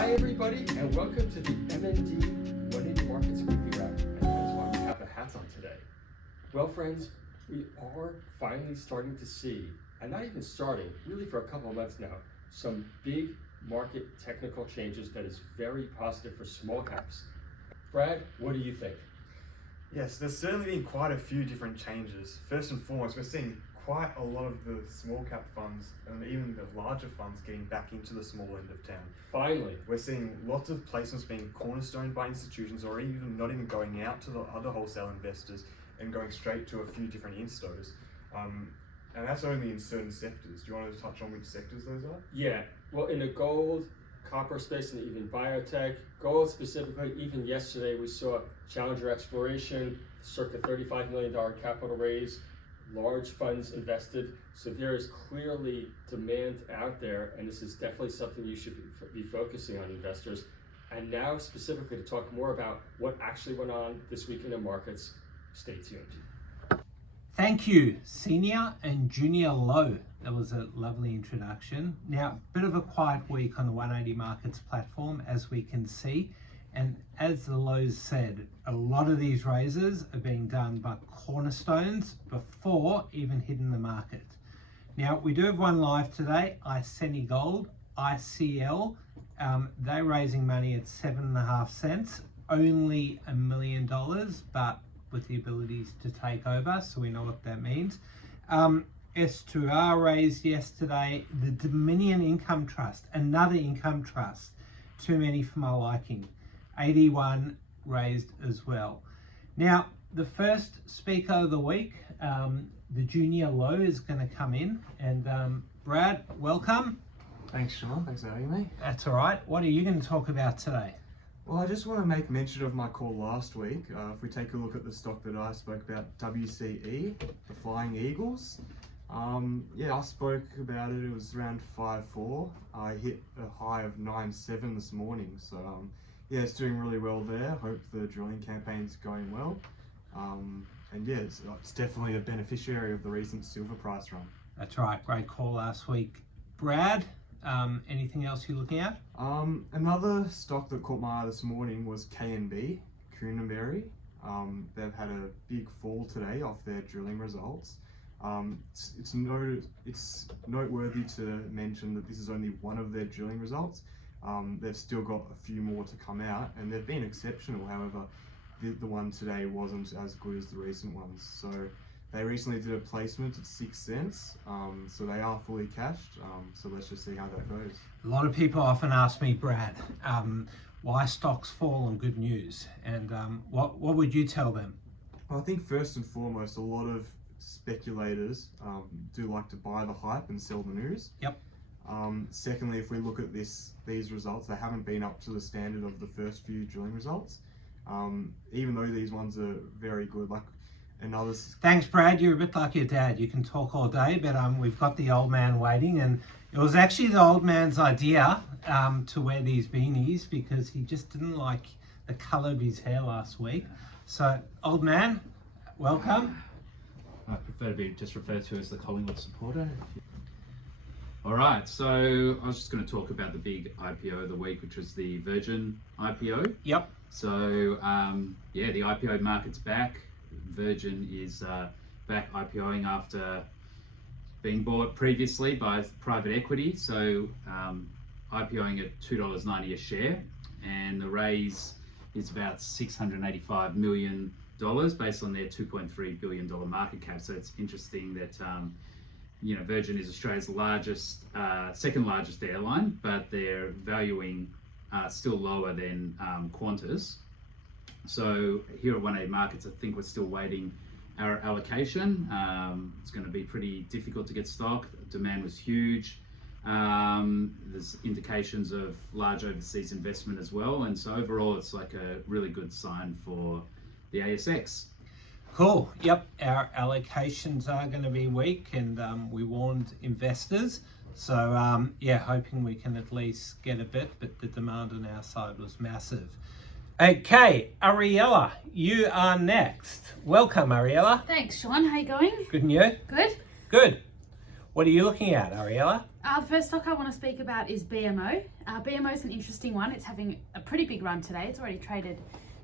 Hi everybody, and welcome to the MND 180 Markets Weekly Wrap, and that's why we have the hats on today. Well friends, we are finally starting to see, and not even starting, really for a couple of months now, some big market technical changes that is very positive for small caps. Brad, what do you think? Yes, there's certainly been quite a few different changes. First and foremost, we're seeing quite a lot of the small cap funds and even the larger funds getting back into the small end of town. Finally. We're seeing lots of placements being cornerstoned by institutions, or even not even going out to the other wholesale investors and going straight to a few different instos. And that's only in certain sectors. Do you want to touch on which sectors those are? Yeah, well, in the gold, copper space, and even biotech, gold specifically, even yesterday we saw Challenger Exploration, circa $35 million capital raise, large funds invested. So there is clearly demand out there, and this is definitely something you should be focusing on, investors. And now specifically to talk more about what actually went on this week in the markets, stay tuned. Thank you, senior and junior low. That was a lovely introduction. Now, bit of a quiet week on the 180 Markets platform, as we can see. And as the lows said, a lot of these raises are being done by cornerstones before even hitting the market. Now, we do have one live today, ICN Gold, ICL. They're raising money at 7.5 cents, only $1 million, but with the abilities to take over, so we know what that means. S2R raised yesterday. The Dominion Income Trust, another income trust, too many for my liking. 81 raised as well. Now, the first speaker of the week, the junior low, is going to come in, and Brad, welcome. Thanks, Sean. Thanks for having me. That's all right. What are you going to talk about today? Well, I just want to make mention of my call last week. If we take a look at the stock that I spoke about, WCE, the Flying Eagles. Yeah, I spoke about it. It was around 5.4. I hit a high of 9.7 this morning. So yeah, it's doing really well there. Hope the drilling campaign's going well. And yeah, it's definitely a beneficiary of the recent silver price run. That's right. Great call last week. Brad, anything else you're looking at? Another stock that caught my eye this morning was KNB, Coonamberry. They've had a big fall today off their drilling results. It's noteworthy to mention that this is only one of their drilling results. They've still got a few more to come out, and they've been exceptional. However, the one today wasn't as good as the recent ones. So they recently did a placement at 6 cents, so they are fully cashed. So let's just see how that goes. A lot of people often ask me, Brad, why stocks fall on good news, and what would you tell them? Well, I think first and foremost, a lot of speculators do like to buy the hype and sell the news. Yep. Secondly, if we look at these results, they haven't been up to the standard of the first few drilling results. Even though these ones are very good, like another. Thanks, Brad. You're a bit like your dad. You can talk all day, but we've got the old man waiting, and it was actually the old man's idea to wear these beanies because he just didn't like the colour of his hair last week. So, old man, welcome. I prefer to be just referred to as the Collingwood supporter. All right, so I was just going to talk about the big IPO of the week, which was the Virgin IPO. Yep. So yeah, the IPO market's back. Virgin is back IPOing after being bought previously by private equity. So IPOing at $2.90 a share, and the raise is about $685 million based on their $2.3 billion market cap. So it's interesting that you know, Virgin is Australia's largest, second largest airline, but they're valuing still lower than Qantas. So here at 180 Markets, I think we're still waiting our allocation. It's going to be pretty difficult to get stock. Demand was huge. There's indications of large overseas investment as well. And so overall, it's like a really good sign for the ASX. Cool. Yep. Our allocations are going to be weak, and we warned investors. So yeah, hoping we can at least get a bit, but the demand on our side was massive. Okay, Ariella, you are next. Welcome, Ariella. Thanks, Sean. How you going? Good, and you? Good. Good. What are you looking at, Ariella? The first stock I want to speak about is BMO. BMO is an interesting one. It's having a pretty big run today. It's already traded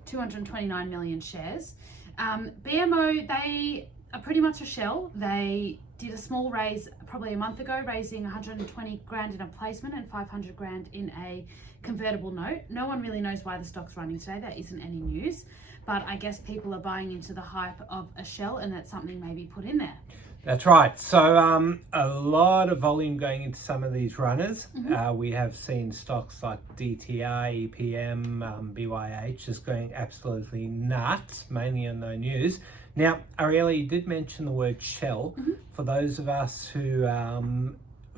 229 million shares. BMO, they are pretty much a shell. They did a small raise probably a month ago, raising 120 grand in a placement and 500 grand in a convertible note. No one really knows why the stock's running today. There isn't any news, but I guess people are buying into the hype of a shell, and that's something maybe put in there. That's right. So a lot of volume going into some of these runners. We have seen stocks like DTR, EPM, BYH just going absolutely nuts, mainly on no news. Now, Ariella, you did mention the word shell. For those of us who,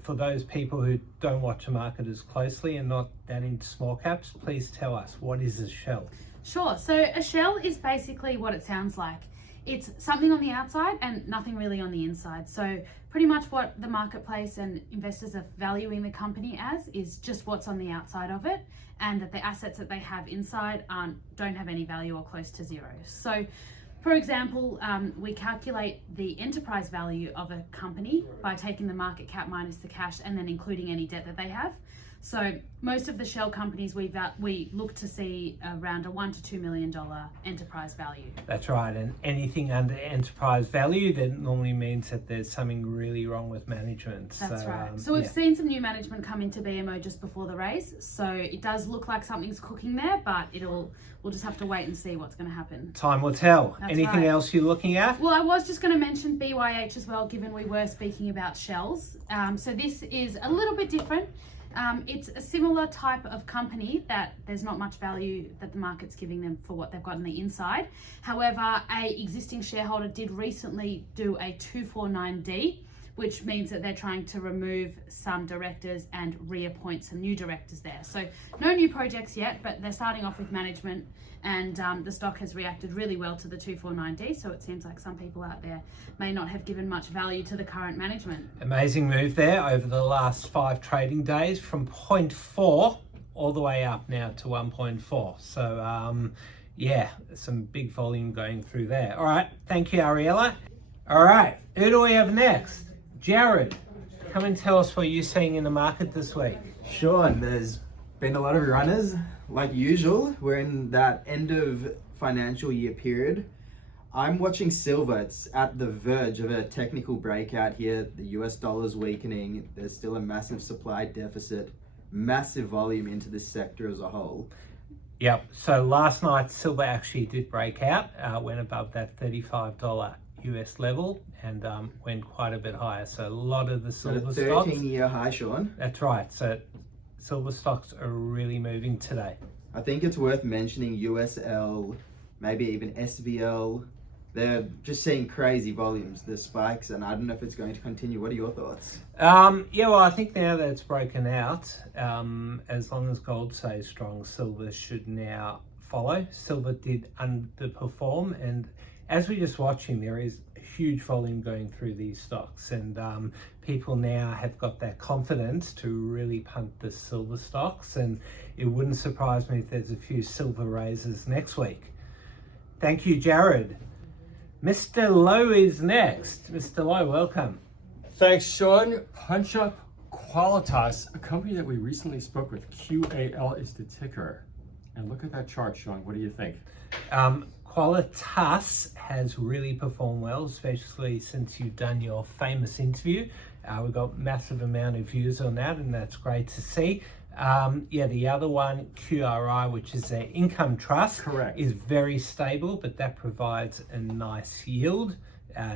for those people who don't watch the market as closely and not that into small caps, please tell us, what is a shell? Sure. So a shell is basically what it sounds like. It's something on the outside and nothing really on the inside. So pretty much what the marketplace and investors are valuing the company as is just what's on the outside of it, and that the assets that they have inside don't have any value or close to zero. So for example, we calculate the enterprise value of a company by taking the market cap minus the cash and then including any debt that they have. So most of the shell companies we look to see around a $1 to $2 million enterprise value. That's right, and anything under enterprise value, that normally means that there's something really wrong with management. That's right. So we've seen some new management come into BMO just before the raise, so it does look like something's cooking there, but we'll just have to wait and see what's going to happen. Time will tell. That's Anything right. else you're looking at? Well, I was just going to mention BYH as well, given we were speaking about shells. So this is a little bit different. It's a similar type of company that there's not much value that the market's giving them for what they've got on the inside. However, a existing shareholder did recently do a 249D, which means that they're trying to remove some directors and reappoint some new directors there. So no new projects yet, but they're starting off with management, and the stock has reacted really well to the 249D, so it seems like some people out there may not have given much value to the current management. Amazing move there over the last 5 trading days, from 0.4 all the way up now to 1.4. So yeah, some big volume going through there. All right, thank you, Ariella. All right, who do we have next? Jared, come and tell us what you're seeing in the market this week. Sean, there's been a lot of runners. Like usual, we're in that end of financial year period. I'm watching silver. It's at the verge of a technical breakout here. The US dollar's weakening. There's still a massive supply deficit, massive volume into this sector as a whole. Yep, so last night silver actually did break out, went above that $35 US level and went quite a bit higher. So a lot of the silver So a stocks. 13-year high, Sean. That's right. So silver stocks are really moving today. I think it's worth mentioning USL, maybe even SVL. They're just seeing crazy volumes, the spikes, and I don't know if it's going to continue. What are your thoughts? Yeah, well, I think now that it's broken out, as long as gold stays strong, silver should now follow. Silver did underperform, and as we're just watching, there is a huge volume going through these stocks, and people now have got that confidence to really punt the silver stocks, and it wouldn't surprise me if there's a few silver raises next week. Thank you, Jared. Mr. Lowe is next. Mr. Lowe, welcome. Thanks, Sean. Punch Up Qualitas, a company that we recently spoke with. QAL is the ticker. And look at that chart, Sean. What do you think? Qualitas has really performed well, especially since you've done your famous interview. We've got massive amount of views on that, and that's great to see. Yeah, the other one, QRI, which is their income trust, Correct. is very stable, but that provides a nice yield.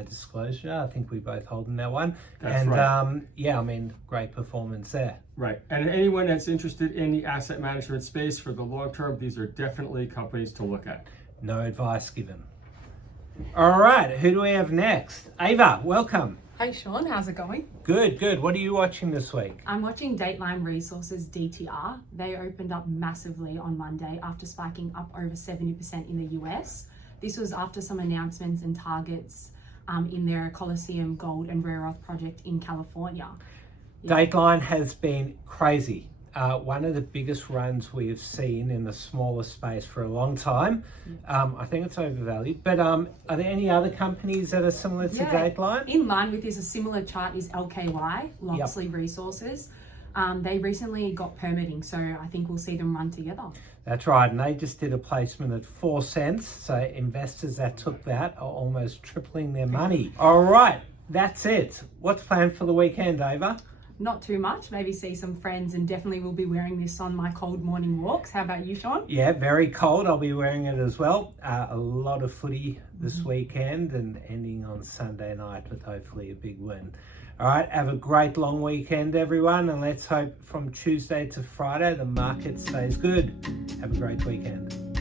Disclosure, I think we both hold in that one. That's and right. yeah, I mean, great performance there. Right. And anyone that's interested in the asset management space for the long term, these are definitely companies to look at. No advice given. All right, who do we have next? Ava, welcome. Hey Sean, how's it going? Good, good. What are you watching this week? I'm watching Dateline Resources DTR. They opened up massively on Monday after spiking up over 70% in the US. This was after some announcements and targets in their Coliseum Gold and Rare Earth project in California. Dateline has been crazy. one of the biggest runs we have seen in the smaller space for a long time. I think it's overvalued, but are there any other companies that are similar to Dateline? In line with this, a similar chart is LKY, Loxley Resources. They recently got permitting, so I think we'll see them run together. That's right, and they just did a placement at 4 cents, so investors that took that are almost tripling their money. All right, that's it. What's planned for the weekend, Ava? Not too much, maybe see some friends, and definitely will be wearing this on my cold morning walks. How about you, Sean? Yeah, very cold. I'll be wearing it as well. A lot of footy this weekend and ending on Sunday night with hopefully a big win. All right, have a great long weekend, everyone, and let's hope from Tuesday to Friday the market stays good. Have a great weekend.